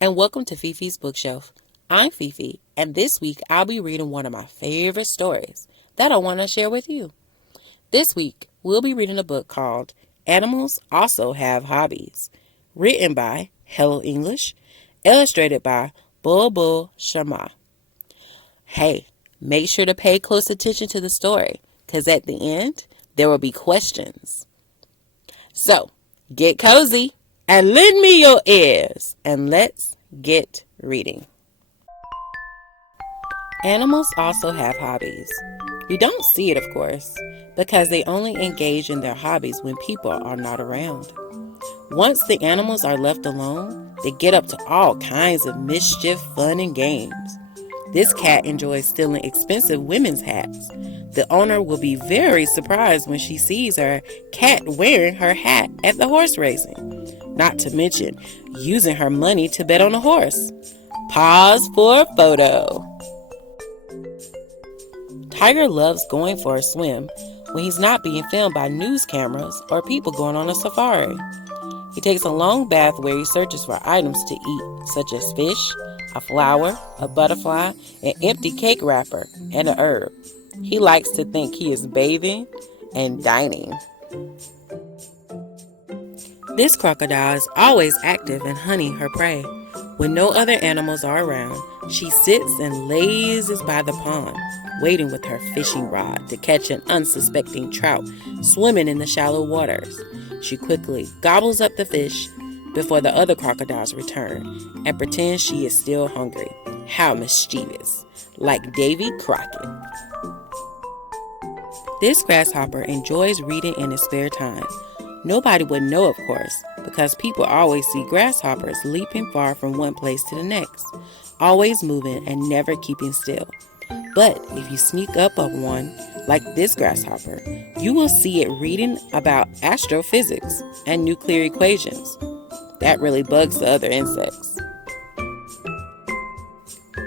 and welcome to Fifi's Bookshelf. I'm Fifi, and this week I'll be reading one of my favorite stories that I want to share with you. This week, we'll be reading a book called Animals Also Have Hobbies, written by Hello English, illustrated by Bulbul Sharma. Hey, make sure to pay close attention to the story, because at the end, there will be questions. So, get cozy and lend me your ears, and let's get reading. Animals also have hobbies. We don't see it, of course, because they only engage in their hobbies when people are not around. Once the animals are left alone, they get up to all kinds of mischief, fun, and games. This cat enjoys stealing expensive women's hats. The owner will be very surprised when she sees her cat wearing her hat at the horse racing. Not to mention using her money to bet on a horse. Pause for a photo. Tiger loves going for a swim when he's not being filmed by news cameras or people going on a safari. He takes a long bath where he searches for items to eat, such as fish, a flower, a butterfly, an empty cake wrapper, and a herb. He likes to think he is bathing and dining. This crocodile is always active and hunting her prey. When no other animals are around, she sits and lazes by the pond, waiting with her fishing rod to catch an unsuspecting trout swimming in the shallow waters. She quickly gobbles up the fish before the other crocodiles return and pretends she is still hungry. How mischievous, like Davy Crockett. This grasshopper enjoys reading in his spare time. Nobody would know, of course, because people always see grasshoppers leaping far from one place to the next, always moving and never keeping still. But if you sneak up on one, like this grasshopper, you will see it reading about astrophysics and nuclear equations. That really bugs the other insects.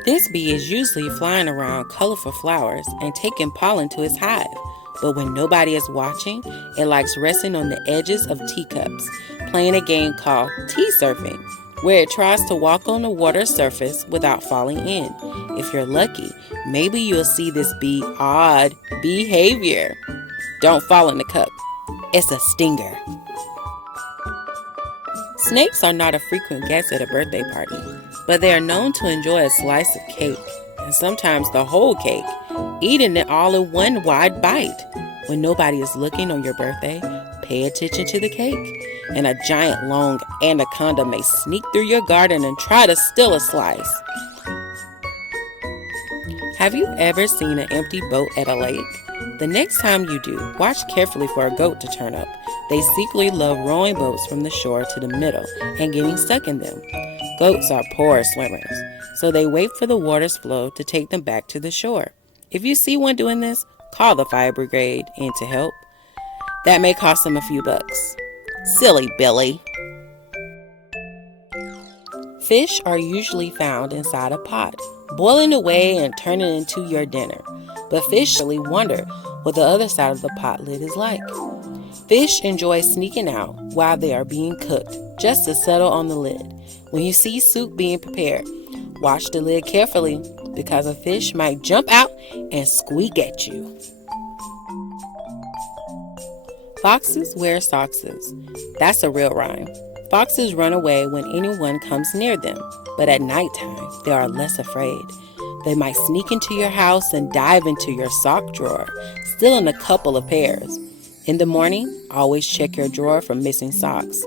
This bee is usually flying around colorful flowers and taking pollen to its hive. But when nobody is watching, it likes resting on the edges of teacups, playing a game called tea surfing, where it tries to walk on the water surface without falling in. If you're lucky, maybe you'll see this bee odd behavior. Don't fall in the cup. It's a stinger. Snakes are not a frequent guest at a birthday party, but they are known to enjoy a slice of cake, and sometimes the whole cake, eating it all in one wide bite. When nobody is looking on your birthday, pay attention to the cake, and a giant long anaconda may sneak through your garden and try to steal a slice. Have you ever seen an empty boat at a lake? The next time you do, watch carefully for a goat to turn up. They secretly love rowing boats from the shore to the middle and getting stuck in them. Goats are poor swimmers, so they wait for the water's flow to take them back to the shore. If you see one doing this, call the fire brigade in to help. That may cost them a few bucks. Silly Billy. Fish are usually found inside a pot, boiling away and turning into your dinner. But fish really wonder what the other side of the pot lid is like. Fish enjoy sneaking out while they are being cooked, just to settle on the lid. When you see soup being prepared, watch the lid carefully, because a fish might jump out and squeak at you. Foxes wear sockses. That's a real rhyme. Foxes run away when anyone comes near them, but at nighttime, they are less afraid. They might sneak into your house and dive into your sock drawer, stealing a couple of pairs. In the morning, always check your drawer for missing socks.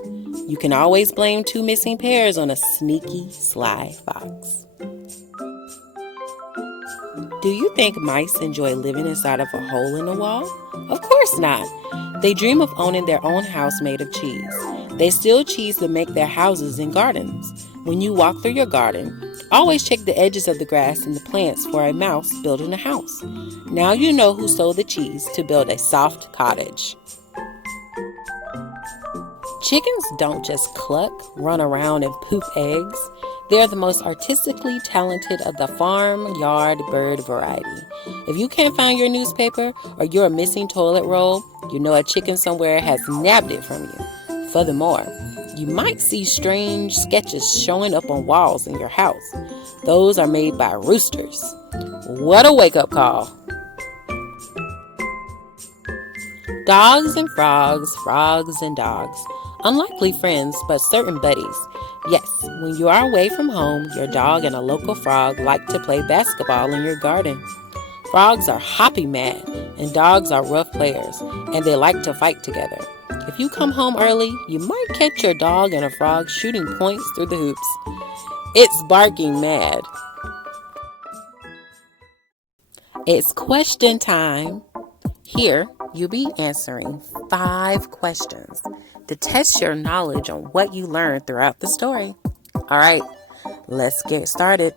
You can always blame 2 missing pairs on a sneaky, sly fox. Do you think mice enjoy living inside of a hole in the wall? Of course not. They dream of owning their own house made of cheese. They steal cheese to make their houses and gardens. When you walk through your garden, always check the edges of the grass and the plants for a mouse building a house. Now you know who stole the cheese to build a soft cottage. Chickens don't just cluck, run around, and poop eggs. They're the most artistically talented of the farmyard bird variety. If you can't find your newspaper or you're missing toilet roll, you know a chicken somewhere has nabbed it from you. Furthermore, You might see strange sketches showing up on walls in your house. Those are made by roosters. What a wake-up call! Dogs and frogs, frogs and dogs. Unlikely friends, but certain buddies. Yes, when you are away from home, your dog and a local frog like to play basketball in your garden. Frogs are hoppy mad, and dogs are rough players, and they like to fight together. If you come home early, you might catch your dog and a frog shooting points through the hoops. It's barking mad. It's question time. Here, you'll be answering 5 questions to test your knowledge on what you learned throughout the story. All right, let's get started.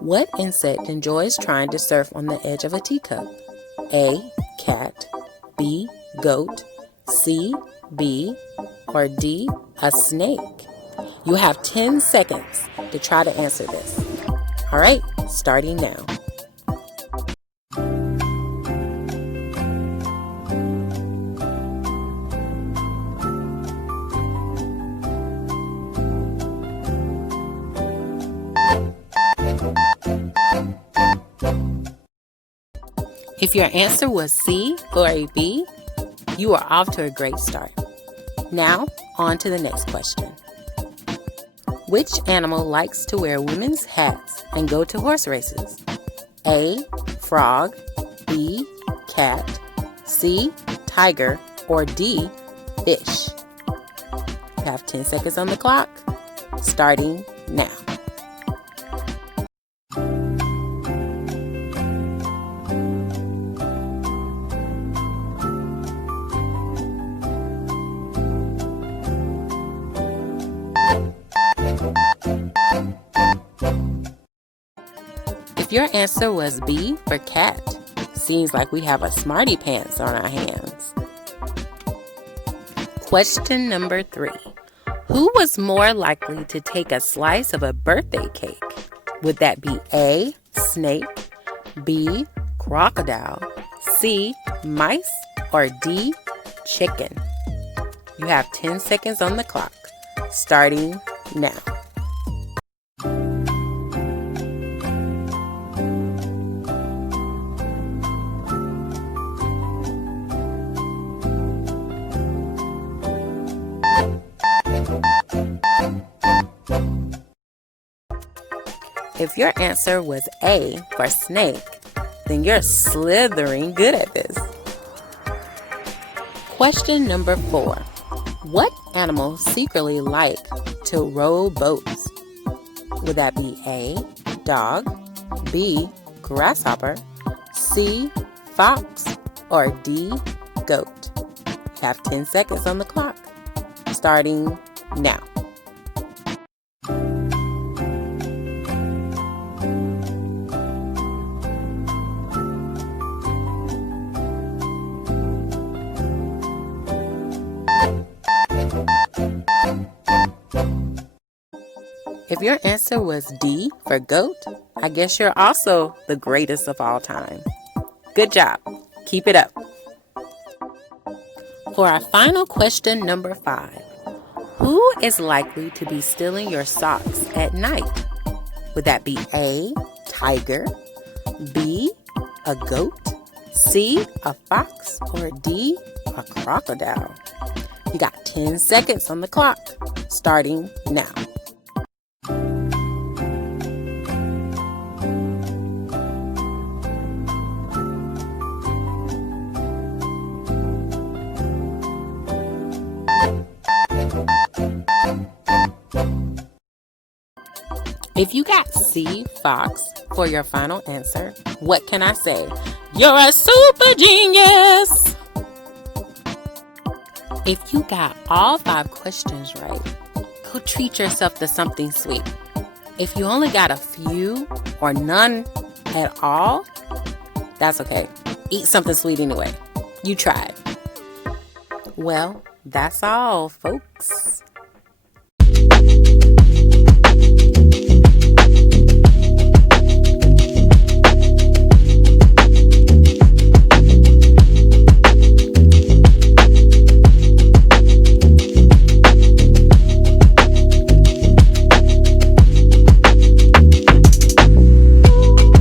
What insect enjoys trying to surf on the edge of a teacup? A, cat, B, goat, C, bee, or D, a snake? You have 10 seconds to try to answer this. All right, starting now. If your answer was C or a B, you are off to a great start. Now, on to the next question. Which animal likes to wear women's hats and go to horse races? A, frog, B, cat, C, tiger, or D, fish? You have 10 seconds on the clock, starting now. If your answer was B for cat, seems like we have a smarty pants on our hands. Question number 3. Who was more likely to take a slice of a birthday cake? Would that be A, snake, B, crocodile, C, mice, or D, chicken? You have 10 seconds on the clock, starting now. If your answer was A for snake, then you're slithering good at this. Question number 4. What animals secretly like to row boats? Would that be A, dog, B, grasshopper, C, fox, or D, goat? You have 10 seconds on the clock, starting now. If your answer was D for goat, I guess you're also the greatest of all time. Good job. Keep it up. For our final question, number 5. Who is likely to be stealing your socks at night? Would that be A, tiger, B, a goat, C, a fox, or D, a crocodile? You got 10 seconds on the clock, starting now. If you got C, fox, for your final answer, what can I say? You're a super genius! If you got all 5 questions right, go treat yourself to something sweet. If you only got a few or none at all, that's okay. Eat something sweet anyway. You tried. Well, that's all, folks.